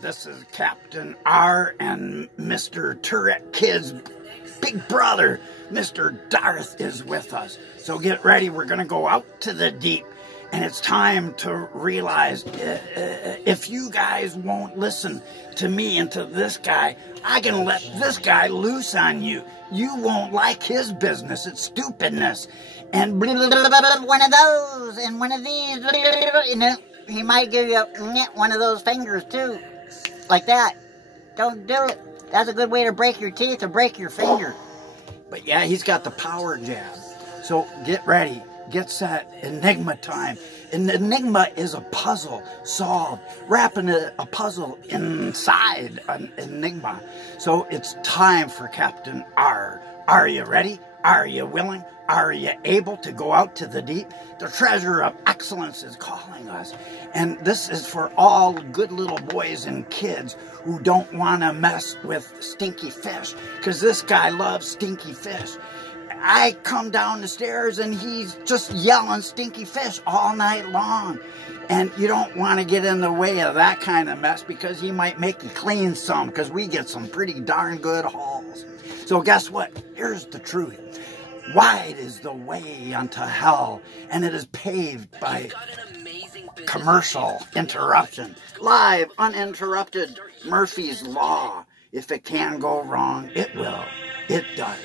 This is Captain R and Mr. Turret Kid's big brother, Mr. Darth, is with us. So get ready, we're going to go out to the deep. And it's time to realize if you guys won't listen to me and to this guy, I can let this guy loose on you. You won't like his business. It's stupidness. And one of those and one of these. You know, he might give you one of those fingers too. Like that. Don't do it. That's a good way to break your teeth or break your finger. But yeah, he's got the power jab. So get ready. Get set. Enigma time. An enigma is a puzzle solved. Wrapping a puzzle inside an enigma. So it's time for Captain R. Are you ready? Are you willing? Are you able to go out to the deep? The treasure of excellence is calling us. And this is for all good little boys and kids who don't want to mess with stinky fish. Because this guy loves stinky fish. I come down the stairs and he's just yelling stinky fish all night long. And you don't want to get in the way of that kind of mess because he might make you clean some, because we get some pretty darn good hauls. So guess what? Here's the truth. Wide is the way unto hell, and it is paved by commercial interruption. Live, uninterrupted, Murphy's Law. If it can go wrong, it will. It does.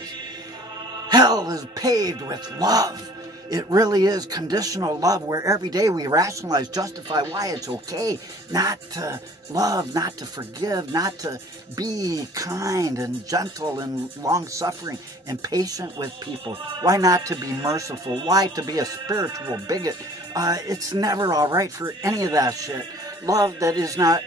Hell is paved with love. It really is conditional love, where every day we rationalize, justify why it's okay not to love, not to forgive, not to be kind and gentle and long-suffering and patient with people. Why not to be merciful? Why to be a spiritual bigot? It's never all right for any of that shit. Love that is not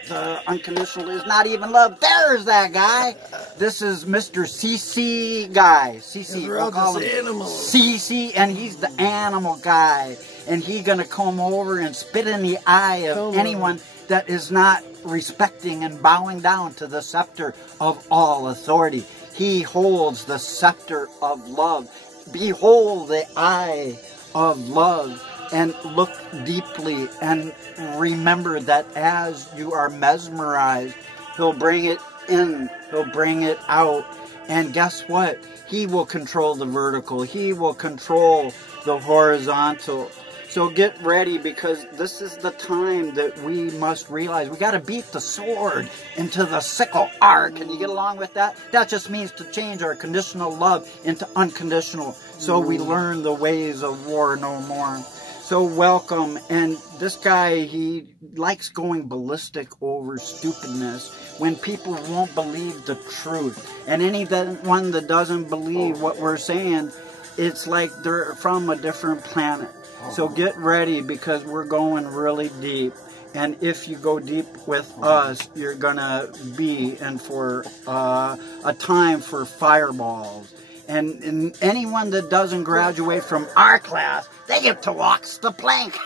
unconditional is not even love. There's that guy. This is Mr. CC guy. CC, we'll call him CC, and he's the animal guy. And he's gonna come over and spit in the eye of anyone that is not respecting and bowing down to the scepter of all authority. He holds the scepter of love. Behold the eye of love. And look deeply and remember that as you are mesmerized, he'll bring it in, he'll bring it out. And guess what? He will control the vertical. He will control the horizontal. So get ready, because this is the time that we must realize we got to beat the sword into the sickle. Can you get along with that? That just means to change our conditional love into unconditional. So we learn the ways of war no more. So welcome. And this guy, he likes going ballistic over stupidness when people won't believe the truth. And anyone that doesn't believe what we're saying, it's like they're from a different planet. So get ready, because we're going really deep. And if you go deep with us, you're going to be in for a time for fireballs. And anyone that doesn't graduate from our class, they get to walk the plank.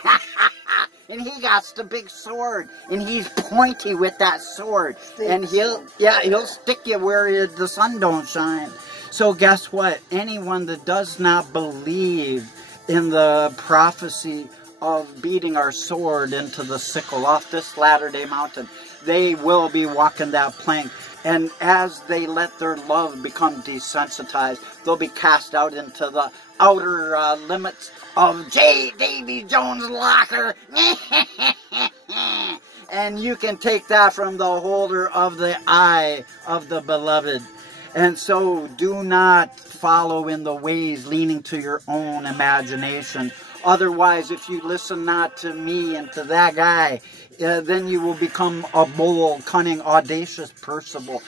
And he got the big sword, and he's pointy with that sword. And he'll stick you where the sun don't shine. So guess what? Anyone that does not believe in the prophecy of beating our sword into the sickle off this Latter-day Mountain, they will be walking that plank. And as they let their love become desensitized, they'll be cast out into the outer limits of J. Davy Jones' locker. And you can take that from the holder of the eye of the beloved. And so do not follow in the ways leaning to your own imagination. Otherwise, if you listen not to me and to that guy, then you will become a bold, cunning, audacious person,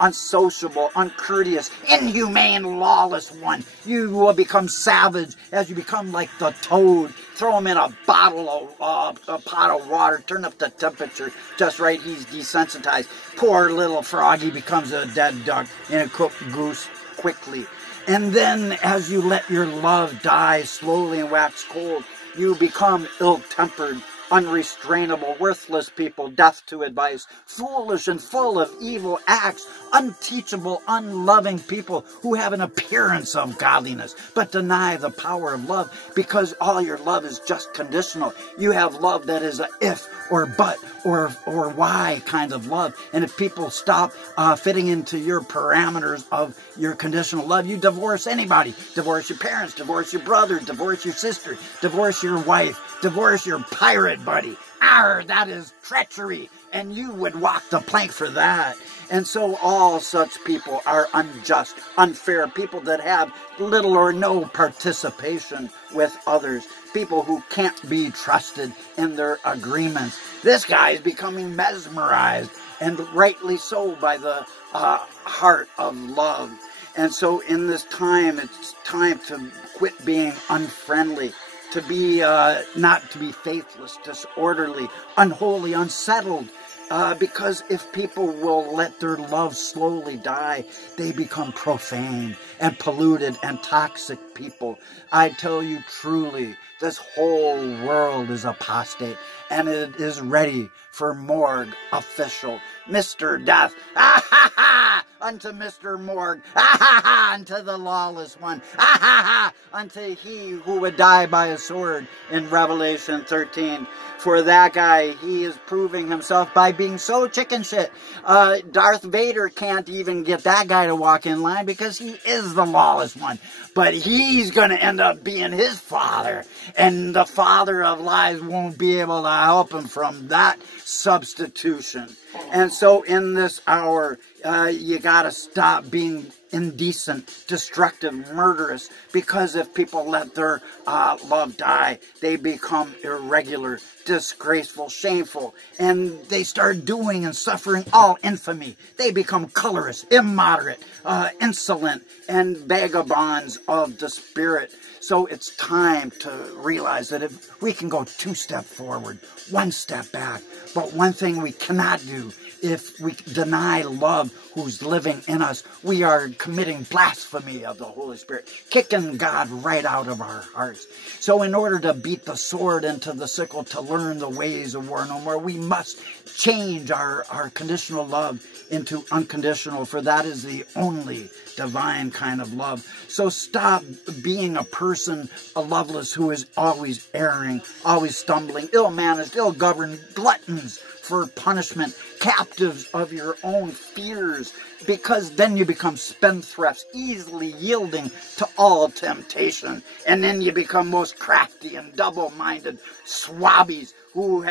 unsociable, uncourteous, inhumane, lawless one. You will become savage as you become like the toad. Throw him in a bottle of a pot of water, turn up the temperature just right, he's desensitized. Poor little froggy becomes a dead duck and a cooked goose quickly. And then as you let your love die slowly and wax cold, you become ill-tempered, unrestrainable, worthless people, deaf to advice, foolish and full of evil acts, unteachable, unloving people who have an appearance of godliness, but deny the power of love, because all your love is just conditional. You have love that is a if or but or why kind of love. And if people stop fitting into your parameters of your conditional love, you divorce anybody. Divorce your parents, divorce your brother, divorce your sister, divorce your wife, divorce your pirate buddy. Arr, that is treachery, and you would walk the plank for that. And so all such people are unjust, unfair, people that have little or no participation with others, people who can't be trusted in their agreements. This guy is becoming mesmerized, and rightly so, by the heart of love. And so in this time, it's time to quit being unfriendly, to be not to be faithless, disorderly, unholy, unsettled. Because if people will let their love slowly die, they become profane and polluted and toxic people. I tell you truly, this whole world is apostate, and it is ready for morgue official. Mr. Death, ah ha ha, unto Mr. Morgue, ah ha ha, unto the lawless one, ah ha ha, unto he who would die by a sword in Revelation 13. For that guy, he is proving himself by being so chicken shit. Darth Vader can't even get that guy to walk in line because he is the lawless one. But he's going to end up being his father. And the father of lies won't be able to help him from that substitution. And so in this hour, you got to stop being indecent, destructive, murderous, because if people let their love die, they become irregular, disgraceful, shameful, and they start doing and suffering all infamy. They become colorless, immoderate, insolent, and vagabonds of the spirit. So it's time to realize that if we can go 2 steps forward, 1 step back, but one thing we cannot do, if we deny love who's living in us, we are committing blasphemy of the Holy Spirit, kicking God right out of our hearts. So in order to beat the sword into the sickle, to learn the ways of war no more, we must change our conditional love into unconditional, for that is the only divine kind of love. So stop being a person, a loveless, who is always erring, always stumbling, ill-managed, ill-governed, gluttons for punishment, captives of your own fears, because then you become spendthrifts, easily yielding to all temptation, and then you become most crafty and double-minded swabbies who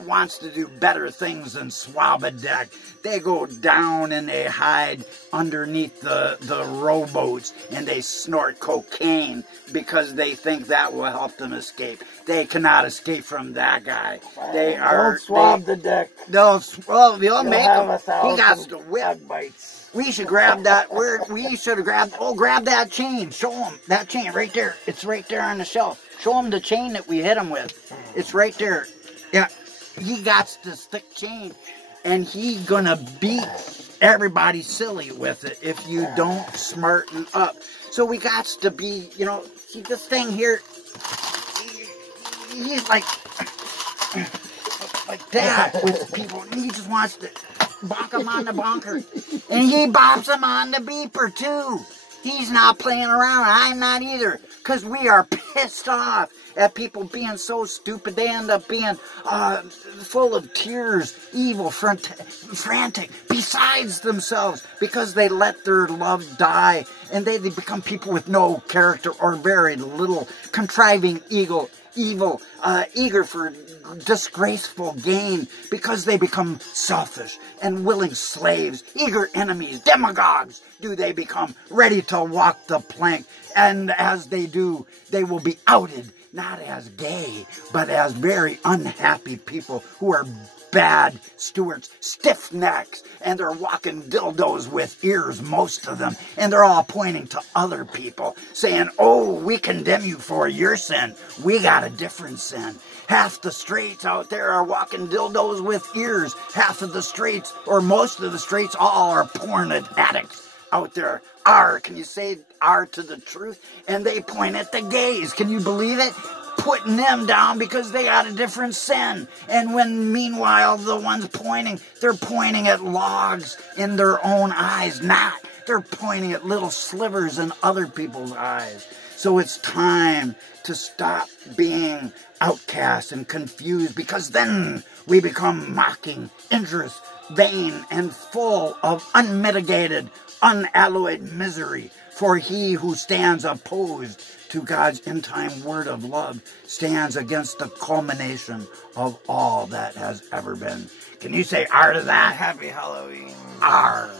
wants to do better things than swab-a-deck. They go down and they hide underneath the rowboats and they snort cocaine because they think that will help them escape. They cannot escape from that guy. They are... Don't swab the deck. They'll make him. He got to whip. Bug bites. We should grab that. We should have grabbed. Oh, grab that chain. Show him that chain right there. It's right there on the shelf. Show him the chain that we hit him with. It's right there. Yeah, he got the stick chain, and he gonna beat everybody silly with it if you don't smarten up. So we got to be, you know, see this thing here. He's like that with people. He just wants to bonk them on the bonker. And he bops them on the beeper, too. He's not playing around. I'm not either. Because we are pissed off at people being so stupid. They end up being full of tears, evil, frantic, besides themselves, because they let their love die. And they become people with no character or very little, contriving evil, eager for disgraceful gain, because they become selfish and willing slaves, eager enemies, demagogues. Do they become ready to walk the plank? And as they do, they will be outed, not as gay, but as very unhappy people who are bad stewards, stiff necks, and they're walking dildos with ears, most of them, and they're all pointing to other people, saying, oh, we condemn you for your sin. We got a different sin. Half the straights out there are walking dildos with ears. Half of the straights, or most of the straights, all are porn addicts out there. Can you say R to the truth? And they point at the gays. Can you believe it? putting them down because they got a different sin. And when meanwhile the ones pointing, they're pointing at logs in their own eyes, they're pointing at little slivers in other people's eyes. So it's time to stop being outcast and confused, because then we become mocking, injurious, vain, and full of unmitigated, unalloyed misery. For he who stands opposed to God's end-time word of love stands against the culmination of all that has ever been. Can you say R to that? Happy Halloween. R.